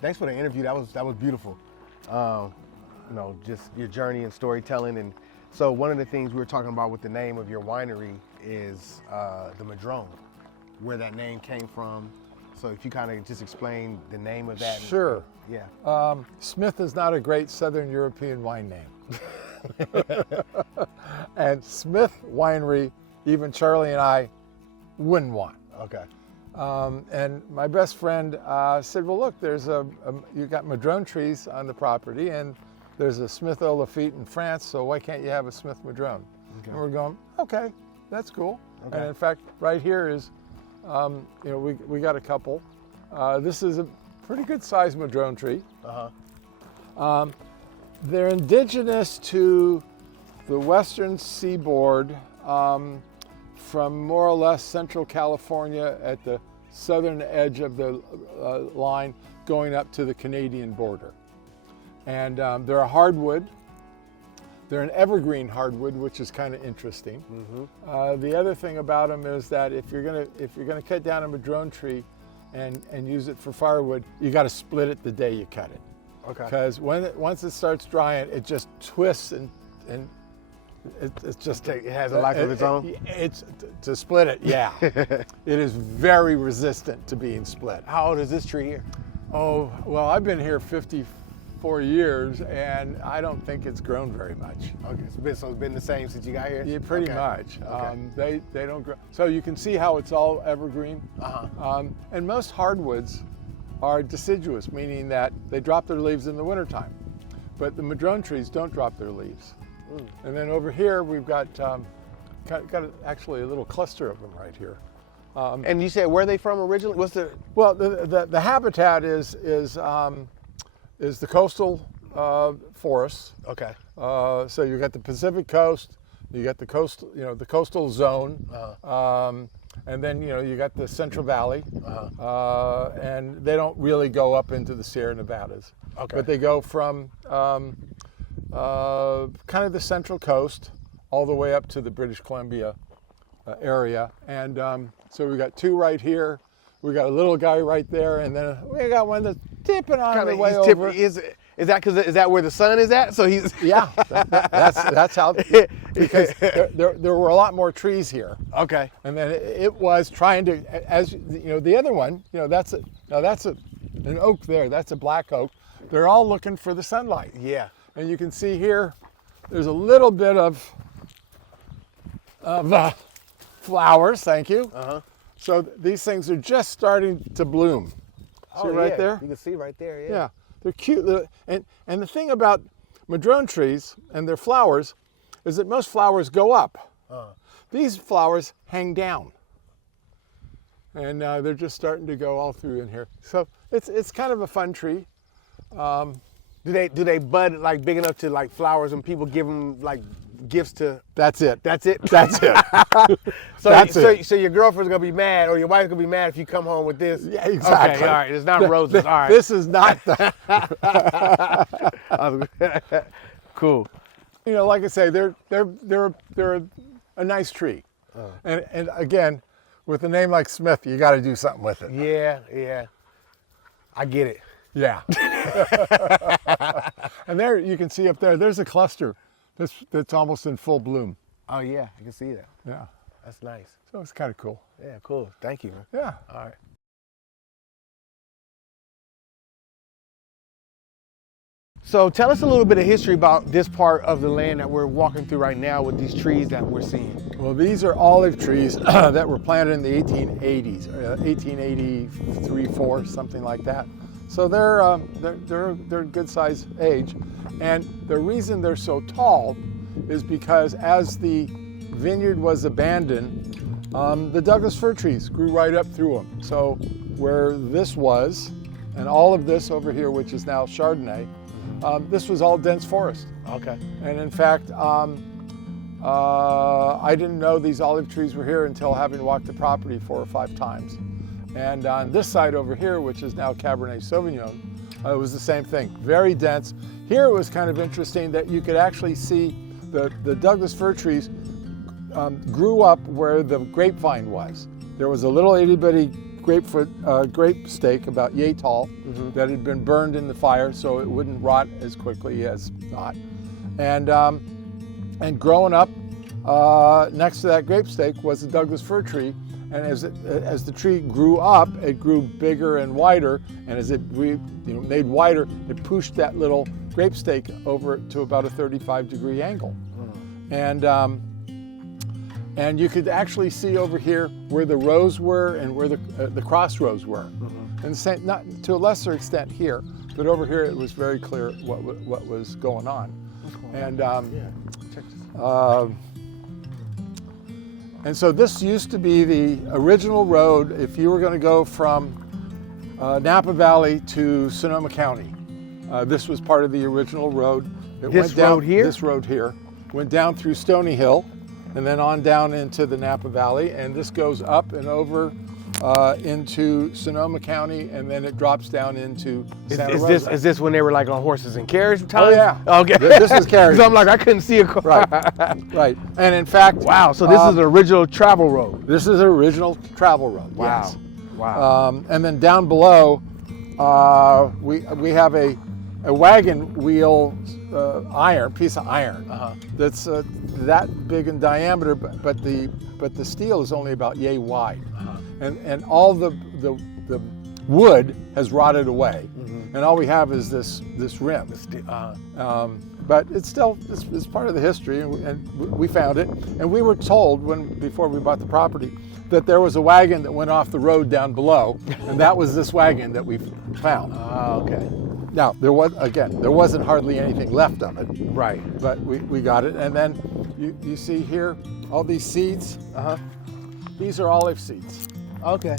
Thanks for the interview. That was beautiful. You know, just your journey and storytelling. And so one of the things we were talking about with the name of your winery is the Madrone, where that name came from. So if you kind of just explain the name of that. Sure. Yeah. Smith is not a great Southern European wine name. And Smith Winery, even Charlie and I wouldn't want. Okay. And my best friend said, well, look, there's you got Madrone trees on the property, and there's a Smith Eau Lafitte in France, so why can't you have a Smith-Madrone? Okay. And we're going, okay, that's cool. Okay. And in fact, right here is, you know, we got a couple. This is a pretty good sized Madrone tree. They're indigenous to the western seaboard from more or less central California at the southern edge of the line going up to the Canadian border. And they're a hardwood. They're an evergreen hardwood, which is kind of interesting. Mm-hmm. The other thing about them is that if you're gonna cut down a Madrone tree and use it for firewood, you got to split it the day you cut it. Okay. Because once it starts drying, it just twists and it's just it has a life of its own. It's to split it. Yeah, it is very resistant to being split. How old is this tree here? Oh well, I've been here 54 years, and I don't think it's grown very much. Okay, so it's been the same since you got here? Yeah, pretty much. Okay. They don't grow. So you can see how it's all evergreen. And most hardwoods are deciduous, meaning that they drop their leaves in the wintertime. But the Madrone trees don't drop their leaves. And then over here we've got actually a little cluster of them right here. And you said where are they from originally? What's the? Well, the habitat is the coastal forests. Okay. So you got the Pacific coast, you got the coastal zone, and then you got the Central Valley, and they don't really go up into the Sierra Nevadas. Okay. But they go from kind of the central coast all the way up to the British Columbia area, and so we got two right here. We got a little guy right there, and then we got one that's tipping on the way over. Is that where the sun is at? So he's that's how, because there were a lot more trees here. Okay. And then it was trying to, as the other one, that's an oak there. That's a black oak. They're all looking for the sunlight. Yeah. And you can see here, there's a little bit of flowers. Thank you. So these things are just starting to bloom. See right there? You can see right there, yeah. Yeah, they're cute. And the thing about Madrone trees and their flowers is that most flowers go up. These flowers hang down. And they're just starting to go all through in here. So it's kind of a fun tree. Do they bud like big enough to like flowers and people give them like gifts to? That's it. That's it. That's it. So your girlfriend's gonna be mad, or your wife's gonna be mad if you come home with this. Yeah, exactly. Okay, all right. It's not roses. All right. This is not the. Cool. Like I say, they're a nice tree, and again, with a name like Smith, you got to do something with it. Yeah. I get it. Yeah. And there you can see up there. There's a cluster that's almost in full bloom. Oh yeah, I can see that. Yeah. That's nice. So it's kind of cool. Yeah, cool. Thank you, man. Yeah. All right. So tell us a little bit of history about this part of the land that we're walking through right now with these trees that we're seeing. Well, these are olive trees that were planted in the 1880s, 1883, 4, something like that. So they're a good size age, and the reason they're so tall is because as the vineyard was abandoned, the Douglas fir trees grew right up through them. So where this was, and all of this over here, which is now Chardonnay, this was all dense forest. Okay. And in fact, I didn't know these olive trees were here until having walked the property 4 or 5 times. And on this side over here, which is now Cabernet Sauvignon, it was the same thing, very dense. Here it was kind of interesting that you could actually see the Douglas fir trees grew up where the grapevine was. There was a little itty bitty grape stake about yay tall that had been burned in the fire so it wouldn't rot as quickly as not. And growing up next to that grape stake was a Douglas fir tree. And as the tree grew up, it grew bigger and wider. And as it made wider, it pushed that little grape stake over to about a 35-degree angle. And you could actually see over here where the rows were and where the crossroads were. And same, not to a lesser extent here, but over here it was very clear what was going on. And and so this used to be the original road if you were going to go from Napa Valley to Sonoma County. This was part of the original road. This road here? This road here went down through Stony Hill and then on down into the Napa Valley, and this goes up and over into Sonoma County, and then it drops down into Santa Rosa. Is this when they were like on horses and carriage time? Oh yeah. Okay. This is carriage. So I'm like, I couldn't see a car. Right. Right. And in fact, wow. So this is an original travel road. This is an original travel road. Wow. Yes. Wow. And then down below, we have a wagon wheel piece of iron that's that big in diameter, but the steel is only about yay wide, and all the wood has rotted away, and all we have is this rim. But it's part of the history, and we found it, and we were told before we bought the property that there was a wagon that went off the road down below, and that was this wagon that we found. Okay. Now, there wasn't hardly anything left of it. Right. But we got it. And then you see here, all these seeds. These are olive seeds. Okay.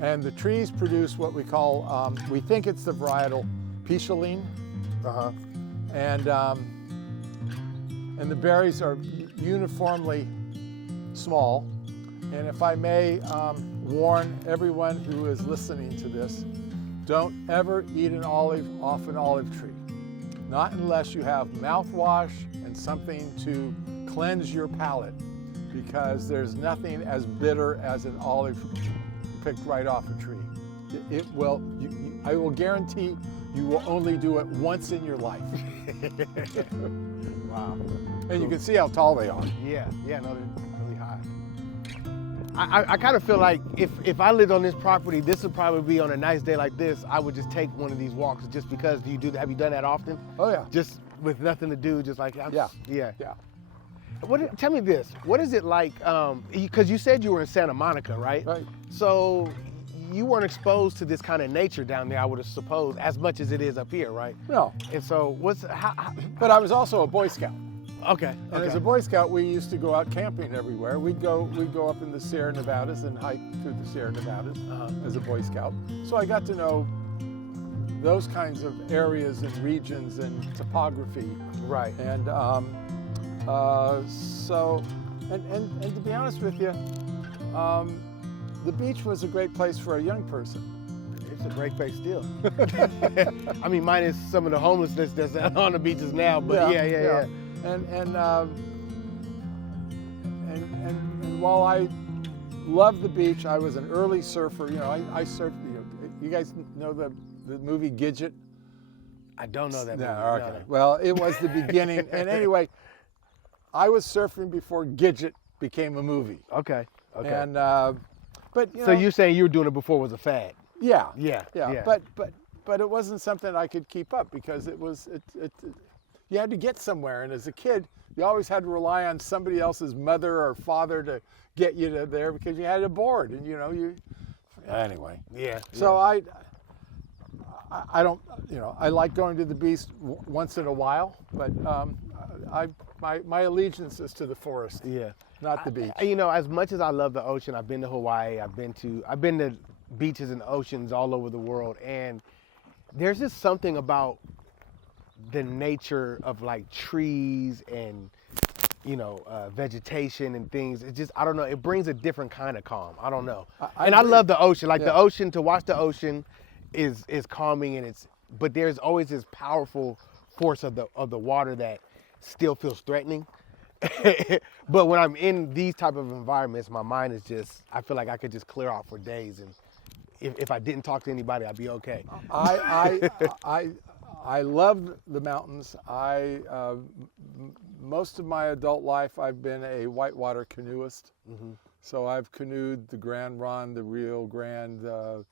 And the trees produce what we call, we think it's the varietal Picheline. And the berries are uniformly small. And if I may warn everyone who is listening to this, don't ever eat an olive off an olive tree. Not unless you have mouthwash and something to cleanse your palate, because there's nothing as bitter as an olive picked right off a tree. It will, I will guarantee you will only do it once in your life. Wow. And you can see how tall they are. Yeah, no, they're really high. I kind of feel like if I lived on this property, this would probably be on a nice day like this, I would just take one of these walks just because. Have you done that often? Oh yeah. Just with nothing to do, just like, Yeah. Tell me this, what is it like, because you said you were in Santa Monica, right? Right. So you weren't exposed to this kind of nature down there, I would suppose, as much as it is up here, right? No. And so But I was also a Boy Scout. Okay. And as a Boy Scout, we used to go out camping everywhere. We'd go up in the Sierra Nevadas and hike through the Sierra Nevadas as a Boy Scout. So I got to know those kinds of areas and regions and topography. Right. And and to be honest with you, the beach was a great place for a young person. It's a great place still. I mean, minus some of the homelessness that's on the beaches now, but yeah. And while I loved the beach, I was an early surfer. You know, I surfed. You guys know the movie Gidget? I don't know that movie. No, okay. No. Well, it was the beginning. And anyway, I was surfing before Gidget became a movie. Okay. And but so you're saying you were doing it before it was a fad? Yeah. But it wasn't something I could keep up because it was you had to get somewhere, and as a kid, you always had to rely on somebody else's mother or father to get you to there because you had a board, and anyway. Yeah. So I don't, I like going to the beach once in a while, but my allegiance is to the forest. Yeah. Not the beach. As much as I love the ocean, I've been to Hawaii, I've been to beaches and oceans all over the world, and there's just something about the nature of like trees and vegetation and things. It just, I don't know, it brings a different kind of calm. I don't know. I love the ocean. Like the ocean, to watch the ocean is calming, and but there's always this powerful force of the water that still feels threatening. But when I'm in these type of environments, my mind is just, I feel like I could just clear out for days, and if I didn't talk to anybody, I'd be okay. I love the mountains. Most of my adult life, I've been a whitewater canoeist. So I've canoed the Grand Ronde, the Rio Grande,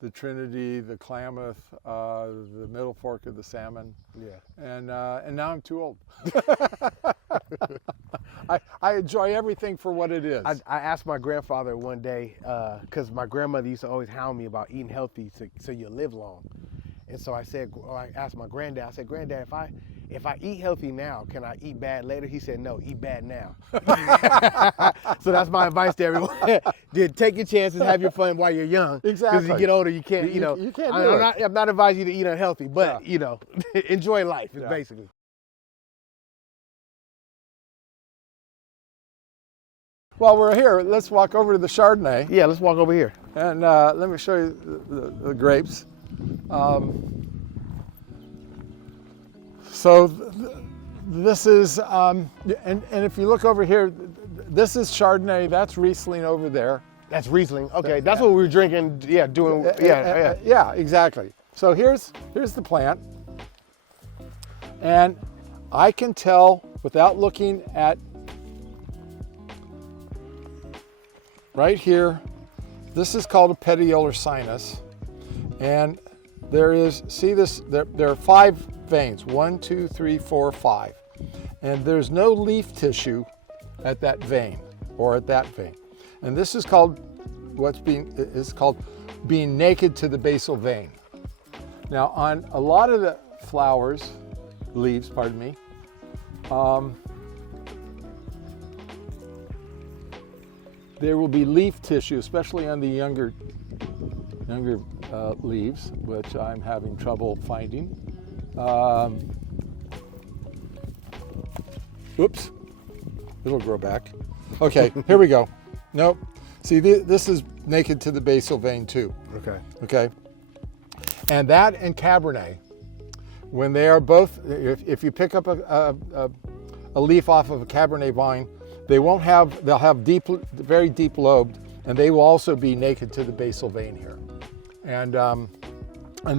the Trinity, the Klamath, the Middle Fork of the Salmon. Yeah. And now I'm too old. I enjoy everything for what it is. I asked my grandfather one day, because my grandmother used to always hound me about eating healthy so you live long. And so I asked my granddad, I said, Granddad, if I eat healthy now, can I eat bad later? He said, no, eat bad now. So that's my advice to everyone. Take your chances, have your fun while you're young. Exactly. Because as you get older, you can't, you can't do it. I'm not advising you to eat unhealthy, but, enjoy life, basically. While we're here, let's walk over to the Chardonnay. Yeah, let's walk over here. And let me show you the grapes. This is, and if you look over here, this is Chardonnay, that's Riesling over there. That's Riesling, okay, that's what we were drinking, Yeah, exactly. So here's the plant, and I can tell without looking at, right here, this is called a petiolar sinus, and there are 5 veins, 1, 2, 3, 4, 5. And there's no leaf tissue at that vein or at that vein. And this is called being naked to the basal vein. Now on a lot of the leaves, pardon me, there will be leaf tissue, especially on the younger leaves, which I'm having trouble finding. Oops, it'll grow back. Okay, here we go. Nope. See, this is naked to the basal vein too. Okay. And that and Cabernet, when they are both, if you pick up a leaf off of a Cabernet vine, they'll have very deep lobed, and they will also be naked to the basal vein here. And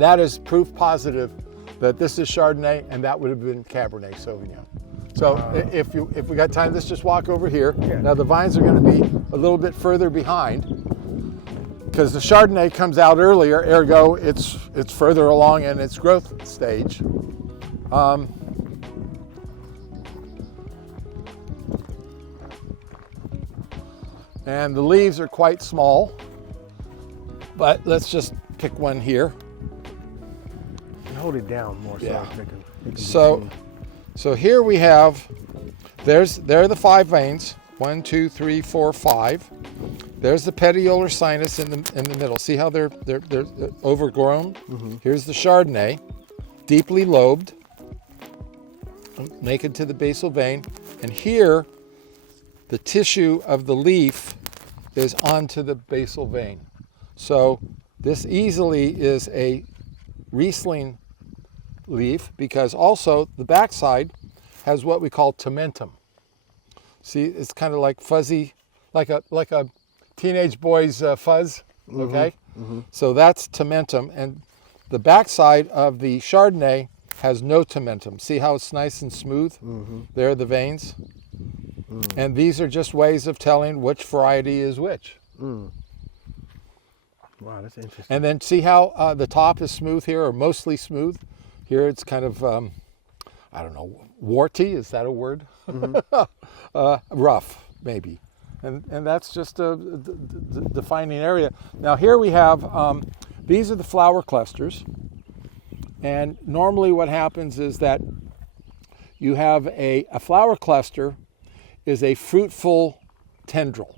that is proof positive that this is Chardonnay, and that would have been Cabernet Sauvignon. So if we got time, let's just walk over here. Yeah. Now the vines are going to be a little bit further behind because the Chardonnay comes out earlier, ergo it's further along in its growth stage. And the leaves are quite small, but let's just pick one here. Hold it down more so Yeah. they can be So here we have, there are the 5 veins, 1, 2, 3, 4, 5. There's the petiolar sinus in the middle. See how they're overgrown? Mm-hmm. Here's the Chardonnay, deeply lobed, naked to the basal vein, and here the tissue of the leaf is onto the basal vein. So this easily is a Riesling leaf, because also the backside has what we call tomentum. See, it's kind of like fuzzy, like a teenage boy's fuzz. Okay, mm-hmm. So that's tomentum, and the backside of the Chardonnay has no tomentum. See how it's nice and smooth? Mm-hmm. There are the veins, and these are just ways of telling which variety is which. Wow, that's interesting. And then see how the top is smooth here, or mostly smooth. Here it's kind of, I don't know, warty, is that a word? Mm-hmm. Rough, maybe. And that's just a defining area. Now here we have, these are the flower clusters. And normally what happens is that you have a flower cluster is a fruitful tendril.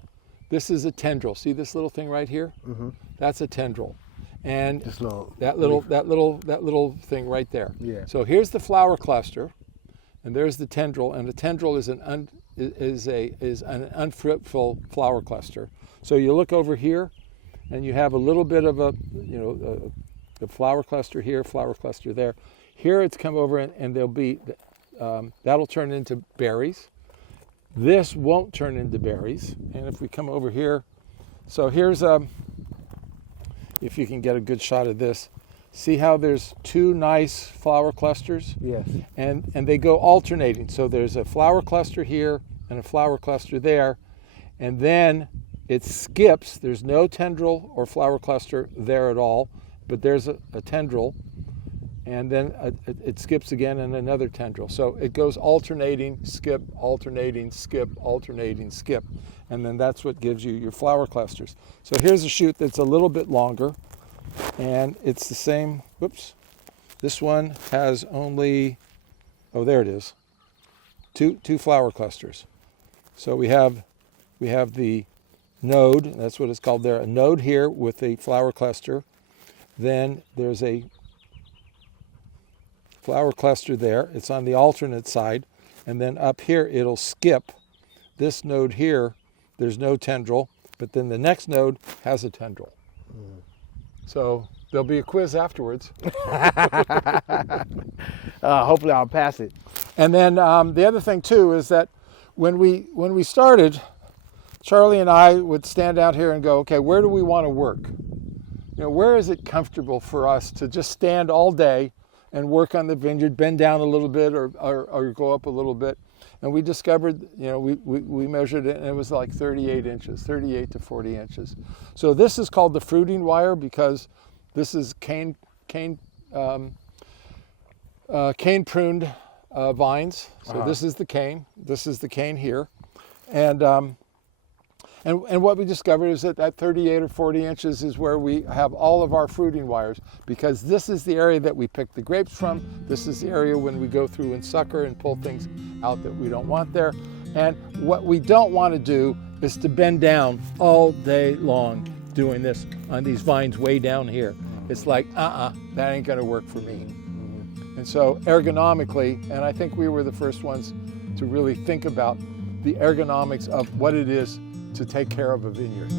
This is a tendril. See this little thing right here? Mm-hmm. That's a tendril. And that little thing right there. Yeah. So here's the flower cluster, and there's the tendril, and the tendril is an unfruitful flower cluster. So you look over here, and you have a little bit of the flower cluster here, flower cluster there. Here it's come over, and there'll be that'll turn into berries. This won't turn into berries. And if we come over here, so here's if you can get a good shot of this. See how there's two nice flower clusters? Yes. And they go alternating. So there's a flower cluster here and a flower cluster there. And then it skips. There's no tendril or flower cluster there at all, but there's a tendril. And then it skips again and another tendril. So it goes alternating, skip, alternating, skip, alternating, skip. And then that's what gives you your flower clusters. So here's a shoot that's a little bit longer. And it's the same, whoops. This one has only, oh, there it is. Two flower clusters. So we have the node, that's what it's called there, a node here with a flower cluster. Then there's a flower cluster there. It's on the alternate side. And then up here, it'll skip this node here. There's no tendril, but then the next node has a tendril. So there'll be a quiz afterwards. Hopefully I'll pass it. And then the other thing too is that when we started, Charlie and I would stand out here and go, okay, where do we want to work? You know, where is it comfortable for us to just stand all day and work on the vineyard, bend down a little bit or go up a little bit? And we discovered, you know, we measured it and it was like 38 inches, 38 to 40 inches. So this is called the fruiting wire because this is cane pruned vines. So this is the cane. This is the cane here. And what we discovered is that 38 or 40 inches is where we have all of our fruiting wires, because this is the area that we pick the grapes from. This is the area when we go through and sucker and pull things out that we don't want there. And what we don't want to do is to bend down all day long doing this on these vines way down here. It's like, that ain't gonna work for me. And so ergonomically, and I think we were the first ones to really think about the ergonomics of what it is to take care of a vineyard.